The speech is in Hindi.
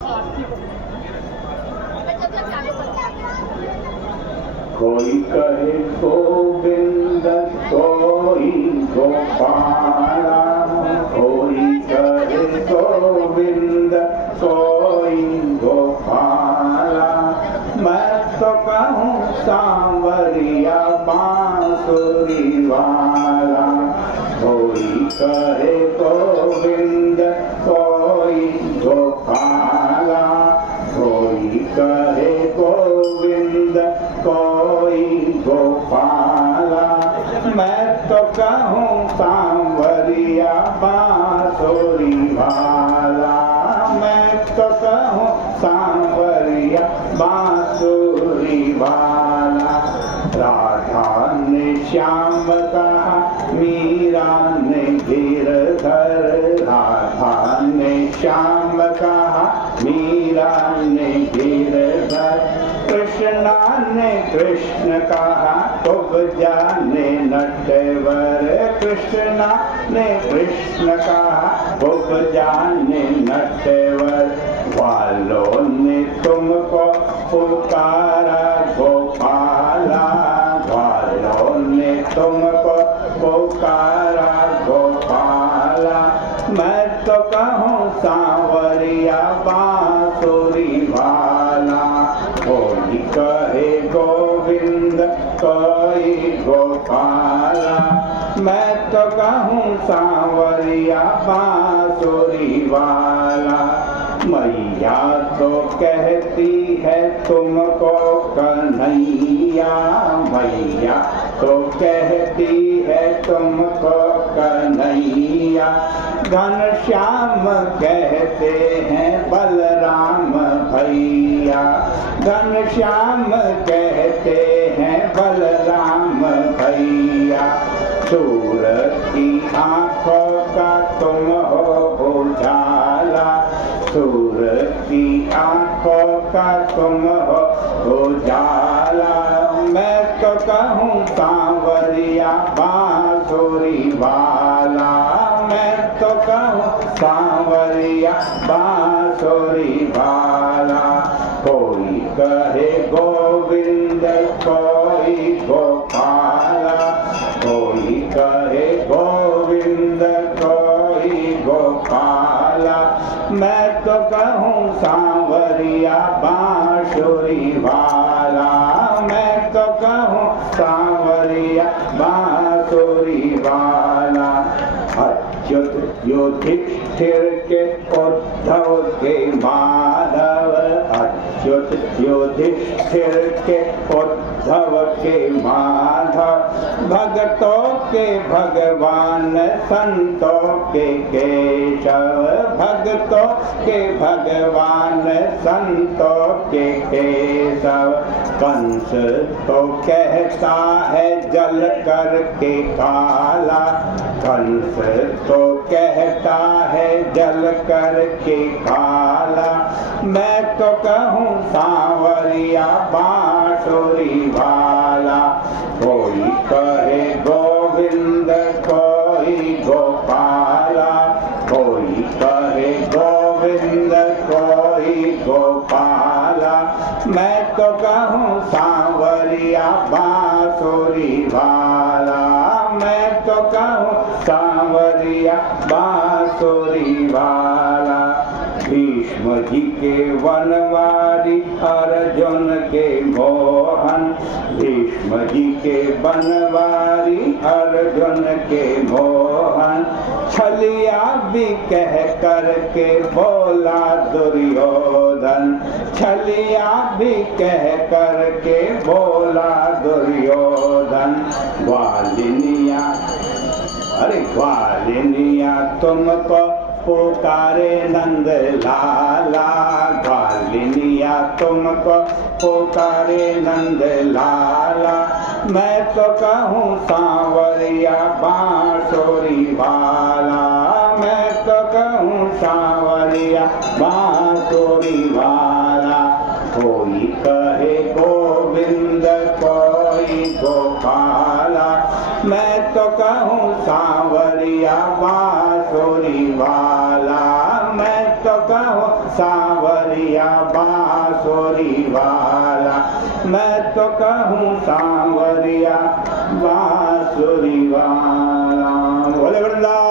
कोई कहे गोविंद कोई गोपाला, कोई कहे गोविंद कोई गोपाला। मैं तो कहूँ सांवरिया बांसुरी वाला। कोई कहे गोविंद कोई गोपाला, कोई कहे गोविंद कोई गोपाला। मैं तो कहूँ सांवरिया बांसुरी वाला। मैं तो कहूँ सांवरिया बांसुरी वाला। राधा ने श्याम कहा, मीरा ने गिरधर। राधा ने श्याम कहा, मीरा ने गिरधर। कृष्णा ने कृष्ण कहा, कुब्जा ने नटवर। कृष्णा ने कृष्ण कहा, कुब्जा ने नटवर। वालों ने तुमको पुकारा गोपाला। वालों ने तुमको पुकारा गोपाला। मैं तो कहूँ सांवरिया बांसुरी वाला। कोई कहे गोविंद कोई गोपाला। मैं तो कहूँ सांवरिया बांसुरी वाला। मैया तो कहती है तुमको कन्हैया। मैया तो कहती है तुमको कन्हैया। घनश्याम कहते हैं बलराम भैया। घनश्याम कहते हैं बलराम भैया। सूरज की आंखों का तुम हो उजाला। सूरज की आंखों का तुम हो उजाला। मैं तो कहूँ सांवरिया बांसुरी वाला। मैं तो कहूँ सांवरिया बांसुरी वाला। कोई कहे गोविंद कोई गोपाला। कोई कहे गोविंद कोई गोपाला। मैं तो कहूँ सांवरिया बांसुरी वाला। मैं तो कहूँ सांवरिया बांसुरी वाला। अच्युत युधिष्ठिर के उद्धव के माधव। अच्युत युधिष्ठिर के उद्धव के माधव। भक्तों के भगवान संतों के केशव। भक्तों के भगवान संतों के केशव। कंस तो कहता है जल करके काला। कंस तो कहता है जल करके काला। मैं तो कहूँ सांवरिया बांसुरी वाला। कोई कहे गोविंद कोई गोपाला। कोई कहे गोविंद कोई गोपाला। मैं तो कहूँ सांवरिया बांसुरी वाला। मैं तो कहूँ सांवरिया बांसुरी वाला। भीष्म जी के वनवारी अर्जुन के मोहन। भीष्म जी के वनवारी अर्जुन के मोहन। छलिया भी कह करके बोला दुर्योधन। छलिया भी कह करके बोला दुर्योधन। ग्वालिनिया अरे ग्वालिनिया तुमको पुकारे नंद लाला। ग्वालिनिया तुमको पुकारे नंद लाला। मैं तो कहूँ सांवरिया बांसुरी वाला। मैं तो कहूँ सांवरिया बांसुरी वाला। कोई कहे गोविंद कोई गोपाला। मैं तो कहूँ सांवरिया बांसुरी वाला। मैं तो कहूँ सांवरिया सांवरिया बांसुरी वाला, मैं तो कहूँ सांवरिया बांसुरी वाला। बोले वृंदावन